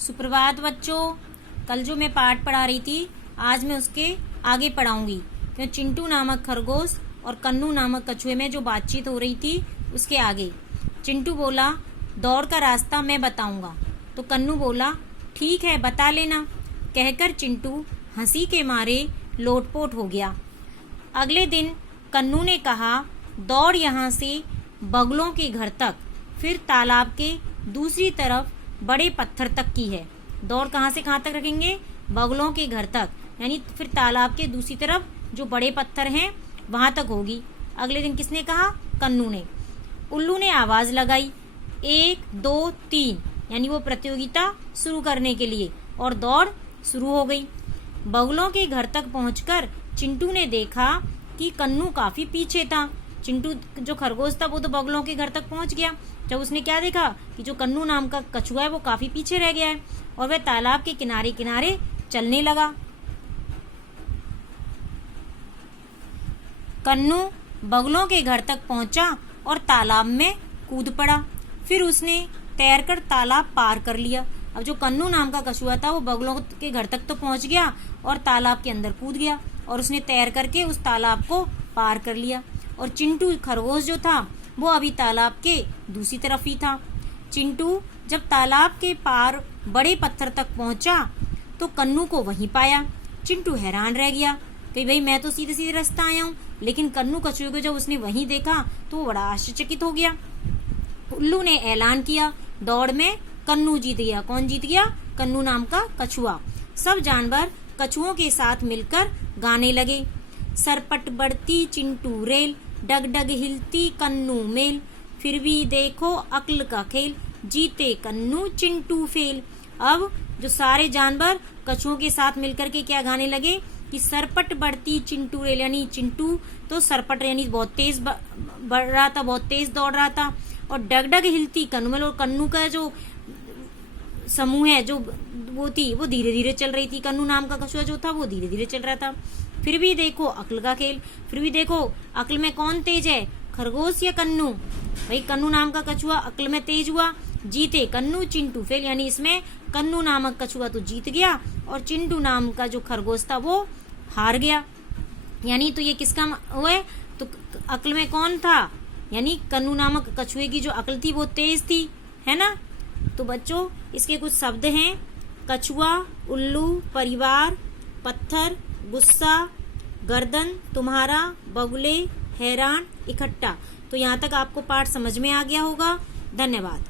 सुप्रभात बच्चों। कल जो मैं पाठ पढ़ा रही थी आज मैं उसके आगे पढ़ाऊंगी। क्यों चिंटू नामक खरगोश और कन्नू नामक कछुए में जो बातचीत हो रही थी उसके आगे। चिंटू बोला दौड़ का रास्ता मैं बताऊंगा। तो कन्नू बोला ठीक है बता लेना। कहकर चिंटू हंसी के मारे लोटपोट हो गया। अगले दिन कन्नू ने कहा दौड़ यहाँ से बगुलों के घर तक, फिर तालाब के दूसरी तरफ बड़े पत्थर तक की है। दौड़ कहाँ से कहाँ तक रखेंगे? बगुलों के घर तक, यानी फिर तालाब के दूसरी तरफ जो बड़े पत्थर हैं वहां तक होगी। अगले दिन किसने कहा? कन्नू ने। उल्लू ने आवाज लगाई 1 2 3, यानी वो प्रतियोगिता शुरू करने के लिए, और दौड़ शुरू हो गई। बगुलों के घर तक पहुंचकर चिंटू ने देखा कि कन्नू काफी पीछे था। चिंटू जो खरगोश था वो तो बगुलों के घर तक पहुंच गया। जब उसने क्या देखा कि जो कन्नू नाम का कछुआ है वो काफी पीछे रह गया है और वह तालाब के किनारे किनारे चलने लगा। कन्नू बगुलों के घर तक पहुंचा और तालाब में कूद पड़ा। फिर उसने तैरकर तालाब पार कर लिया। अब जो कन्नू नाम का कछुआ था वो बगुलों के घर तक तो पहुंच गया और तालाब के अंदर कूद गया और उसने तैर करके उस तालाब को पार कर लिया। और चिंटू खरगोश जो था वो अभी तालाब के दूसरी तरफ ही था। चिंटू जब तालाब के पार बड़े पत्थर तक पहुंचा तो कन्नू को वहीं पाया। चिंटू हैरान रह गया कि भाई मैं तो सीधे सीधे रास्ता आया हूँ, लेकिन कन्नू कछुए को जब उसने वहीं देखा तो वो बड़ा आश्चर्यचकित हो गया। उल्लू ने ऐलान किया दौड़ में कन्नू जीत गया। कौन जीत गया? कन्नू नाम का कछुआ। सब जानवर कछुओं के साथ मिलकर गाने लगे। सरपट बढ़ती चिंटू रेल, डग डग हिलती कन्नू मेल, फिर भी देखो अक्ल का खेल, जीते कन्नू चिंटू फेल। अब जो सारे जानवर कछुओं के साथ मिलकर के क्या गाने लगे कि सरपट बढ़ती चिंटू रेल, यानी चिंटू तो सरपट यानी बहुत तेज बढ़ रहा था, बहुत तेज दौड़ रहा था। और डग डग हिलती कन्नू मेल, और कन्नू का जो समूह है जो वो थी वो धीरे धीरे चल रही थी। कन्नू नाम का कछुआ जो था वो धीरे धीरे चल रहा था। फिर भी देखो अक्ल का खेल, फिर भी देखो अक्ल में कौन तेज है, खरगोश या कन्नू? भाई कन्नू नाम का कछुआ अक्ल में तेज हुआ। जीते कन्नू चिंटू फेल, यानी इसमें कन्नू नामक कछुआ तो जीत गया और चिंटू नाम का जो खरगोश था वो हार गया। यानी तो ये किसका हुआ है? तो अक्ल में कौन था? यानी कन्नू नामक कछुए की जो अक्ल थी वो तेज थी, है ना? तो बच्चों इसके कुछ शब्द हैं: कछुआ, उल्लू, परिवार, पत्थर, गुस्सा, गर्दन, तुम्हारा, बगुले, हैरान, इकट्ठा। तो यहाँ तक आपको पाठ समझ में आ गया होगा। धन्यवाद।